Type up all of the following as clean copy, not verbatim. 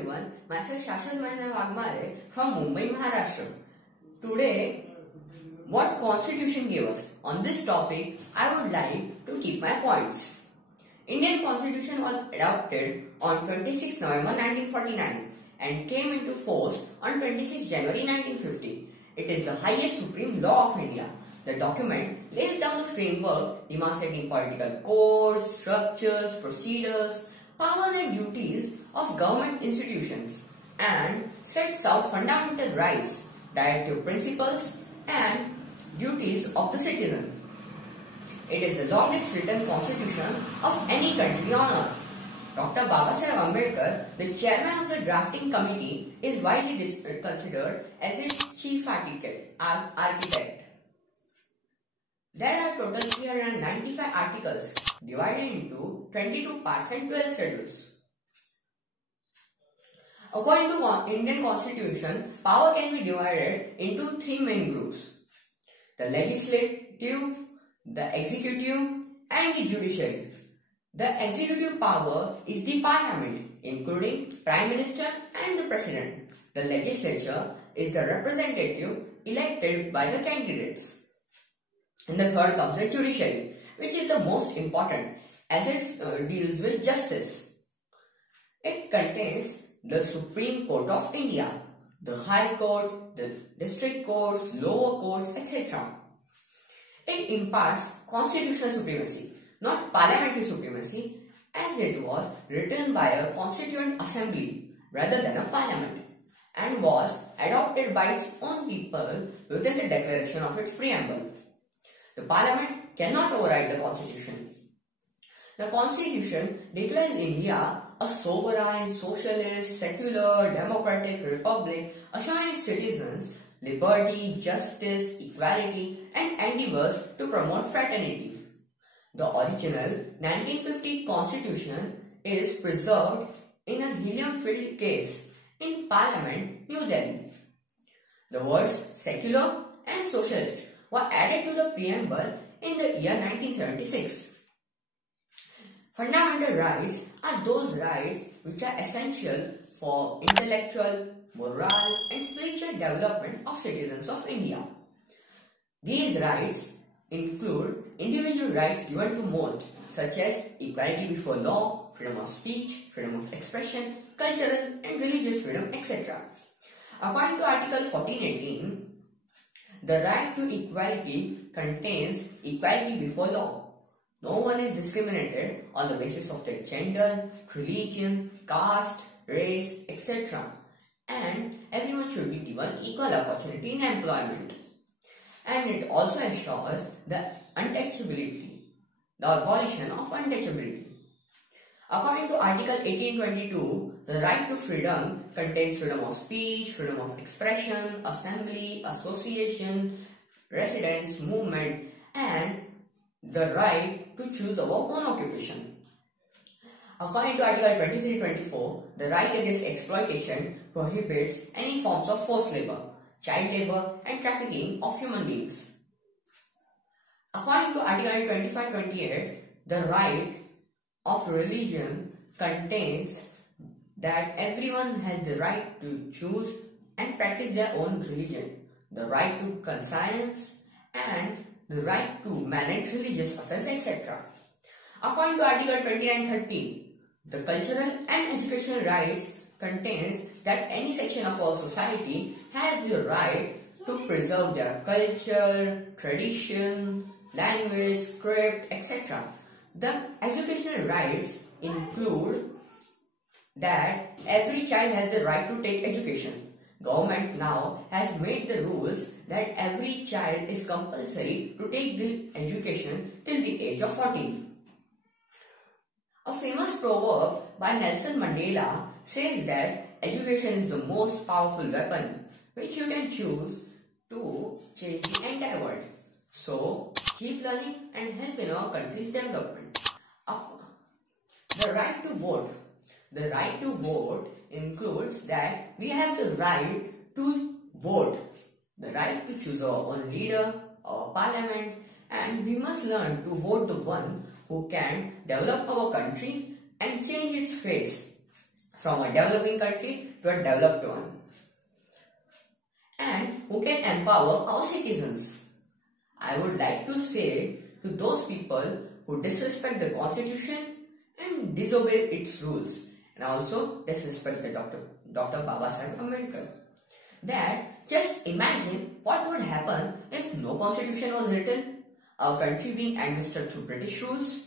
everyone, myself Shashwat Mahendra Waghmare from Mumbai, Maharashtra. Today, what Constitution gave us? On this topic, I would like to keep my points. Indian Constitution was adopted on 26 November 1949 and came into force on 26 January 1950. It is the highest supreme law of India. The document lays down the framework demonstrating political codes, structures, procedures, powers and duties of government institutions and sets out fundamental rights, directive principles and duties of the citizen. It is the longest written constitution of any country on earth. Dr. Babasaheb Ambedkar, the chairman of the drafting committee, is widely considered as its chief architect. There are total 395 articles divided into 22 parts and 12 schedules. According to Indian Constitution, power can be divided into three main groups: the legislative, the executive and the judiciary. The executive power is the parliament, including Prime Minister and the President. The legislature is the representative elected by the candidates. And the third comes the judiciary, which is the most important as it deals with justice. It contains the Supreme Court of India, the High Court, the district courts, lower courts, etc. It imparts constitutional supremacy, not parliamentary supremacy, as it was written by a constituent assembly rather than a parliament and was adopted by its own people within the declaration of its preamble. The parliament cannot override the constitution. The constitution declares India a sovereign, socialist, secular, democratic republic, assuring its citizens liberty, justice, equality, and endeavors to promote fraternity. The original 1950 constitution is preserved in a helium-filled case in Parliament, New Delhi. The words secular and socialist were added to the preamble in the year 1976. Fundamental rights are those rights which are essential for intellectual, moral and spiritual development of citizens of India. These rights include individual rights given to most, such as equality before law, freedom of speech, freedom of expression, cultural and religious freedom, etc. According to Article 1418, the right to equality contains equality before law. No one is discriminated on the basis of their gender, religion, caste, race, etc. And everyone should be given equal opportunity in employment. And it also ensures the untouchability, the abolition of untouchability. According to Article 1822, the right to freedom contains freedom of speech, freedom of expression, assembly, association, residence, movement, and the right to choose our own occupation. According to Article 2324, the right against exploitation prohibits any forms of forced labor, child labor, and trafficking of human beings. According to Article 2528, the right of religion contains that everyone has the right to choose and practice their own religion, the right to conscience, and the right to manage religious affairs, etc. According to Article 2930, the cultural and educational rights contains that any section of our society has the right to preserve their culture, tradition, language, script, etc. The educational rights include that every child has the right to take education. Government now has made the rules that every child is compulsory to take the education till the age of 14. A famous proverb by Nelson Mandela says that education is the most powerful weapon which you can choose to change the entire world. So, keep learning and help in our country's development. The right to vote. The right to vote includes that we have the right to vote, the right to choose our own leader, our parliament, and we must learn to vote the one who can develop our country and change its face. from a developing country to a developed one, and who can empower our citizens. I would like to say to those people who disrespect the constitution and disobey its rules, and also disrespect the Dr. Babasaheb Ambedkar, that just imagine what would happen if no constitution was written, our country being administered through British rules.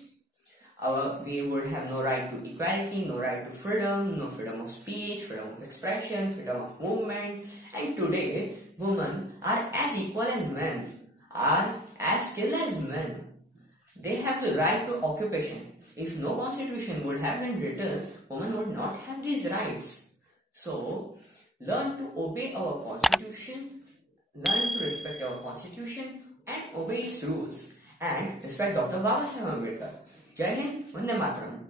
We would have no right to equality, no right to freedom, no freedom of speech, freedom of expression, freedom of movement. And today, women are as equal as men, are as skilled as men. They have the right to occupation. If no constitution would have been written, women would not have these rights. So, learn to obey our constitution, learn to respect our constitution and obey its rules, and respect Dr. Babasaheb Ambedkar. Jai Hind, Vande Mataram.